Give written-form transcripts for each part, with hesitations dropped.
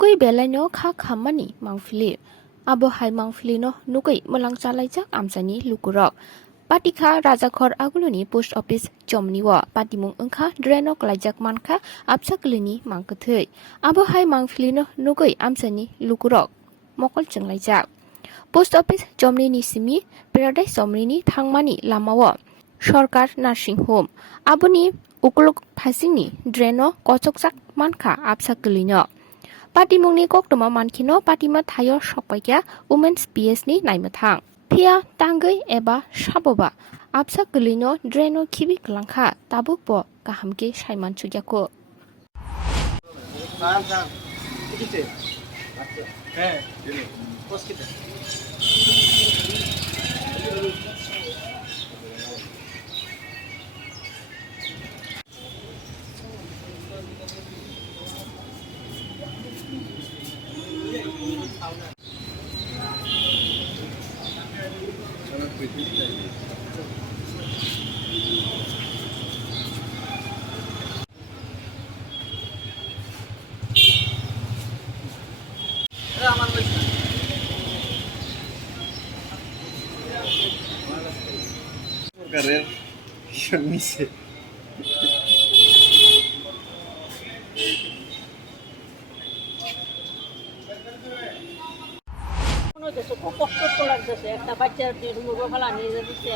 nugui belaino kha khamani mangfili abo hai mangfilino nugui molang chalaijak amjani lukurok patika rajakhor aguluni post office chowmani wa patimung ongkha dreno klaijak mankha apsaklini mangkthei abo hai mangfilino nugui amjani lukurok mokol chenglaijak post office chowmani ni simi paradise chowmani ni thangmani lamao সরকার nursing home আবনি উকুলক ফাইসিংনি ড্রেনো কচকজাক মানখা আপসাকলিনো পাটিমুংনি কক্তমা মানখিনো পাটিমা থায় সপাইকা women's PS नि नायमथां थिया तांगै एबा साबोबा আপসাকलिनो ড্রেনো খিবি क्लांखा Tabuk ब गाहामके साइमान सुजाको হ্যাঁ কসকিতে সরকারের নিচে খুব কষ্ট তো লাগতেছে একটা বাচ্চা মুরগো ফেলা নিয়ে যাচ্ছে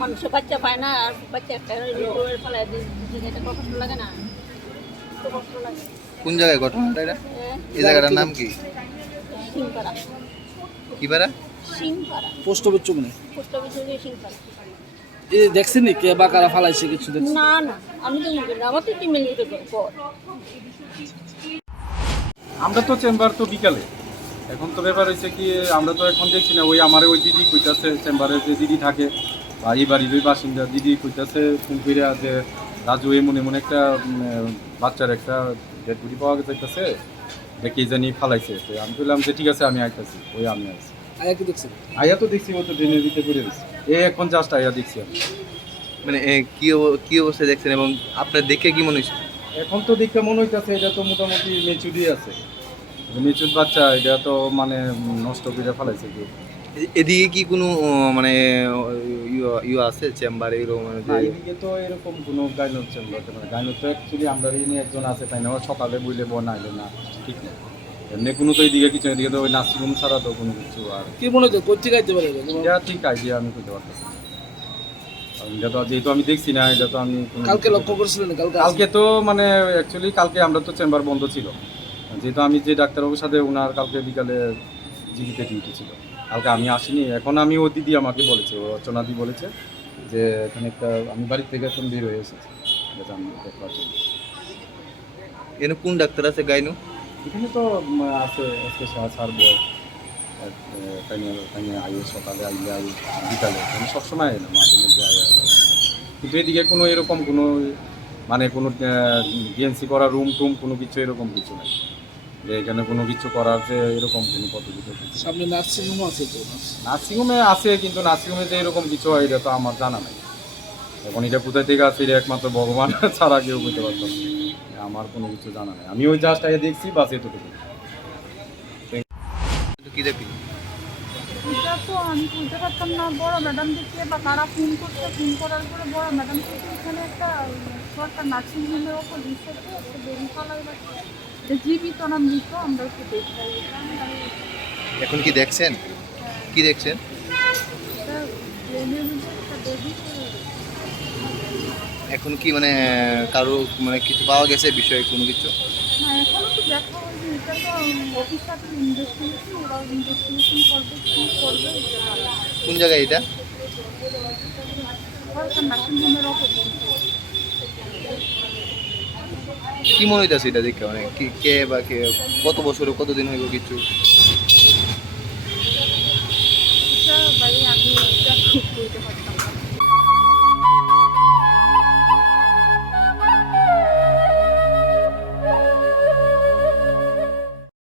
মানুষ বাচ্চা পায় না আর বাচ্চা একটা ফেলা দিচ্ছে এটা কষ্ট লাগে না খুব কষ্ট লাগে কোন জায়গায় ঘটনাটা এটা এই জায়গাটার নাম কি সিংপাড়া কি পাড়া সিংপাড়া পোস্ট অফিস চুমনি পোস্ট অফিসে সিংপাড়া এই দেখছেন নি কে বা কারা ফালাইছে কিছু দেখছেন না না আমি তো না আমার তো 3 মিনিট পর আমরা তো চেম্বার তো বিকালে এখন তো ব্যাপার হয়েছে কি আমরা তো এখন দেখছি না ওই আমার ওই দিদি কইতাছে চেম্বারে যে দিদি থাকে বা এই বাড়ির ওই বাসিন্দা দিদি কইতাছে খুম্পুইরা যে রাজু এমন এমন একটা বাচ্চার একটা ডেড বডি পাওয়া যাইতেছে দেখি জানি ফালাইছে আমি বললাম যে ঠিক আছে আমি আইতাছি ওই আমি আইছি আয়া কি দেখছেন আয়া তো দেখছি ও তো ড্রেনের ভিতরে পড়ে গেছে এখন জাস্ট আয়া দেখছি আমি মানে কি অবস্থায় দেখছেন এবং আপনার দেখে কি মনে হচ্ছে এখন তো দেখতে মনে হইতেছে এটা তো মোটামুটি মেচুরি আছে মেচুর বাচ্চা এটা তো মানে নষ্ট করে ফেলাইছে কি এদিকে কি কোনো মানে ইয়ে আছে চেম্বার এরকম মানে যে এদিকে তো এরকম কোনো গাইনোর চেম্বার মানে গাইনোর তো অ্যাকচুয়ালি আমরা নিয়ে একজন আছে তাই না সকালে বইলে নাইলে না ঠিক না এমনি কোনো তো এইদিকে কিছু এদিকে তো ওই নার্সিংহোম ছাড়া তো কোনো কিছু আর কি মনে হচ্ছে কোথা থেকে আইতে পারে এটা ঠিক আইডিয়া আমি করতে পারতেছি এটা তো যেহেতু আমি দেখছি না এটা তো আমি কালকে লক্ষ্য করছিলেন কালকে তো মানে অ্যাকচুয়ালি কালকে আমরা তো চেম্বার বন্ধ ছিল যেহেতু আমি যে ডাক্তারবাবুর সাথে ওনার কালকে বিকালে জিবিতে ডিউটি ছিল কালকে আমি আসিনি এখন আমি ও দিদি আমাকে বলেছে ও রচনাদি বলেছে যে এখানে একটা আমি বাড়ির থেকে এখন বের হয়ে এসেছি আমি দেখবার জন্য এখানে কোন ডাক্তার আছে গাইনু এখানে তো আছে এসকে সার বয় এখানে আইয়ে সকালে আইলে আই বিকালে আমি সবসময় আই না মাঝে মধ্যে আই কিন্তু এদিকে কোনো এরকম কোনো মানে কোনো ডিএনসি করা রুম টুম কোনো কিছু এরকম কিছু নাই যে এখানে কোনো কিছু করার যে এরকম কোনো পদ্ধতি সামনে নার্সিংহোম আছে তো নার্সিংহোমে আছে কিন্তু নার্সিংহোমে যে এরকম কিছু হয় এটা তো আমার জানা নাই এখন এটা কোথায় থেকে আছে এটা একমাত্র ভগবান ছাড়া কেউ বুঝতে পারতাম আমার কোনো কিছু জানা নাই আমি ওই জাস্ট আগে দেখছি বাস এতটুকু কি দেখি এটা তো আমি বুঝতে পারতাম না বড় ম্যাডাম দেখে বা তারা ফোন করতে ফোন করার পরে বড় ম্যাডাম থেকে এখানে একটা সরকার নার্সিং হোমের ওপর রিসেপ্টে একটা বেবি ফালাই বাচ্চা জীবিত না মৃত আমরা একটু দেখতে এখন কি দেখছেন কি দেখছেন এখন কি মানে কারো মানে কিছু পাওয়া গেছে বিষয়ে কোনো কিছু না এখনো তো দেখা হয়নি এটা তো অফিসার ইনভেস্টিগেশন ওরা ইনভেস্টিগেশন করবে কি করবে কোন জায়গায় এটা সরকার নার্সিং হোমের ওপর কি মনে হইতেছে এটা দেখে মানে কি কে বা কে কত বছর কতদিন হইব কিছু এটা ভাই আমি এটা খুব বলতে পারতাম